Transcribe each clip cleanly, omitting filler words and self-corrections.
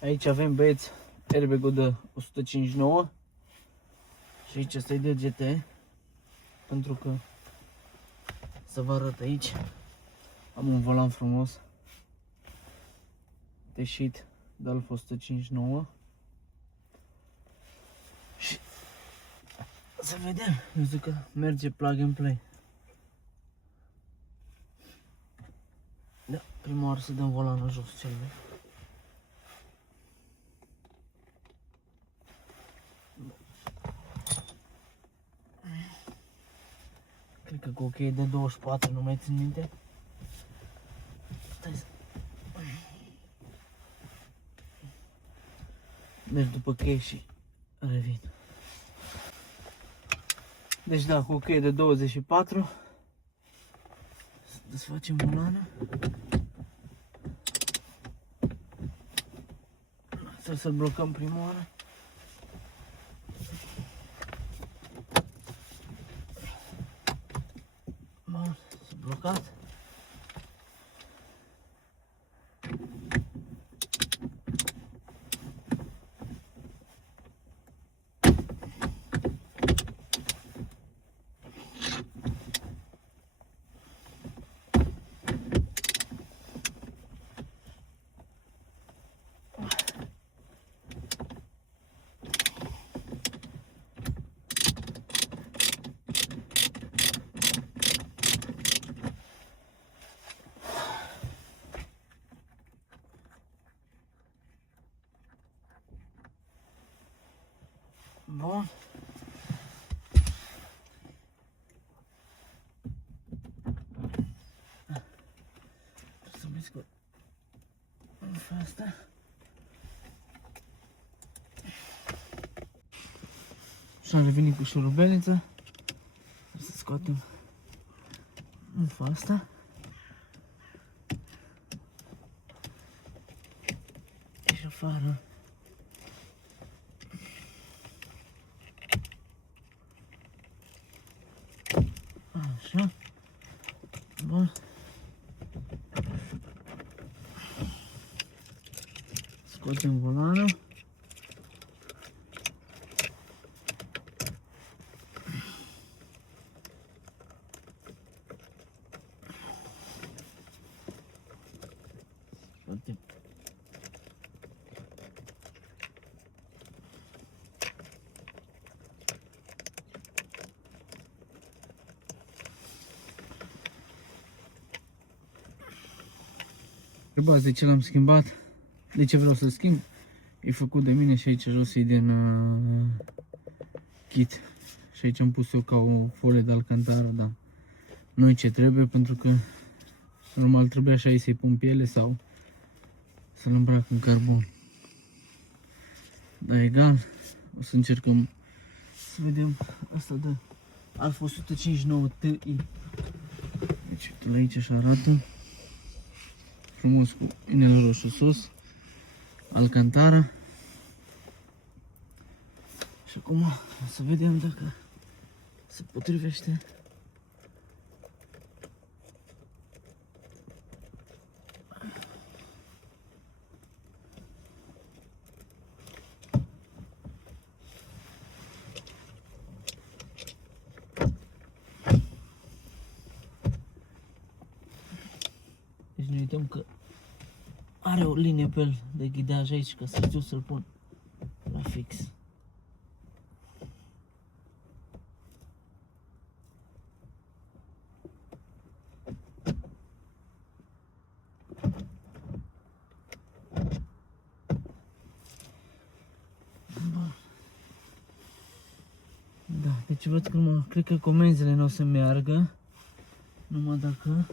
Aici avem, băieți, airbag-ul de 159 și aici ăsta e de GT, pentru că să vă arăt aici, am un volan frumos, deșit de Alfa 159 și să vedem, eu zic că merge plug and play. Da, prima oară să dăm volanul jos cel mai. Cred că cu o cheie de 24, nu mai țin minte. Stai să... Merg după cheie și revin. Deci da, cu o cheie de 24. Să desfacem volanul. Trebuie să-l blocăm prima oară. Bun, s-a blocat. Bun. Trebuie să mi scot asta. Și am revenit cu șurubelnița. Să scoatem asta. Și afară. Așa. Bun. Scoatem volanul. Scoatem. Întrebați de ce l-am schimbat, de ce vreau să-l schimb. E făcut de mine și aici jos e din kit. Și aici am pus eu ca o folie de alcantară, dar nu ce trebuie, pentru că normal trebuie așa să-i pun piele sau să-l îmbrac în carbon. Dar egal, o să încercăm să vedem asta de Alfa 159 Ti. Deci uite, la aici așa arată. Frumos cu inel roșu sus, alcantara. Și acum o să vedem dacă se potrivește. Deci ne uităm că are o linie pe el de ghidaj aici, ca să știu să-l pun la fix. Da, deci văd că cred că comenzile nu o să meargă, numai dacă,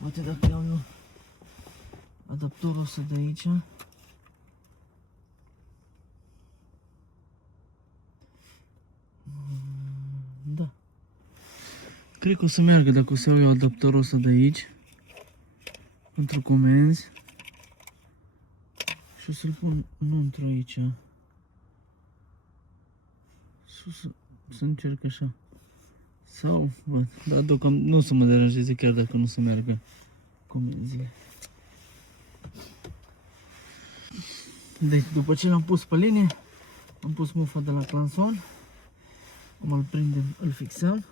poate dacă iau eu adaptorul ăsta de aici. Da. Cred că o să meargă dacă o să iau eu adaptorul ăsta de aici pentru comenzi și o să-l pun înăuntru aici. Să încerc așa. Sau, văd, dar deocamdată nu o să mă deranjeze chiar dacă nu se meargă comenzile. Deci după ce l-am pus pe linie, am pus mufa de la clanson. Acum îl prindem, îl fixăm.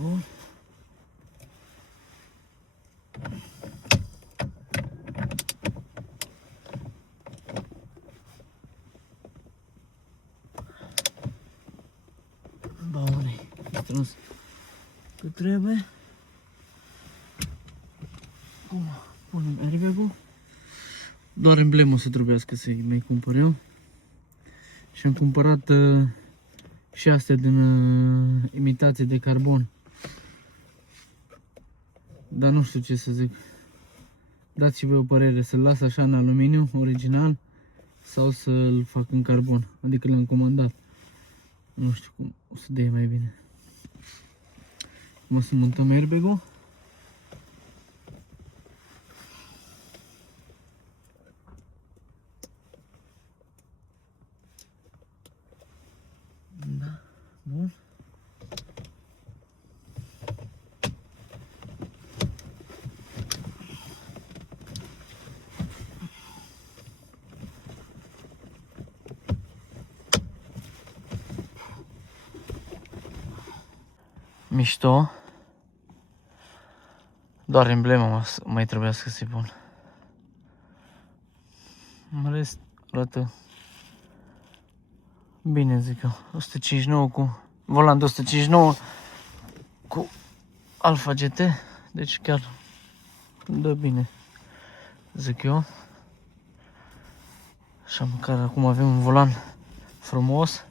Bun. Bun, strâns cât trebuie. Acum punem airbag-ul. Doar emblemă o să trebuiască să-i mai cumpăr eu. Și am cumpărat și astea din imitație de carbon. Dar nu știu ce să zic. Dați și voi o părere, să-l las așa în aluminiu, original, sau să-l fac în carbon, adică l-am comandat. Nu știu cum o să dea mai bine. Acum o să montăm airbag-ul. Da, bun. Mișto. Doar emblema mai trebuia să-i pun. În rest arată bine, zic eu. 159 cu volan de 159 cu Alfa GT. Deci chiar dă bine, zic eu. Așa măcar acum avem un volan frumos.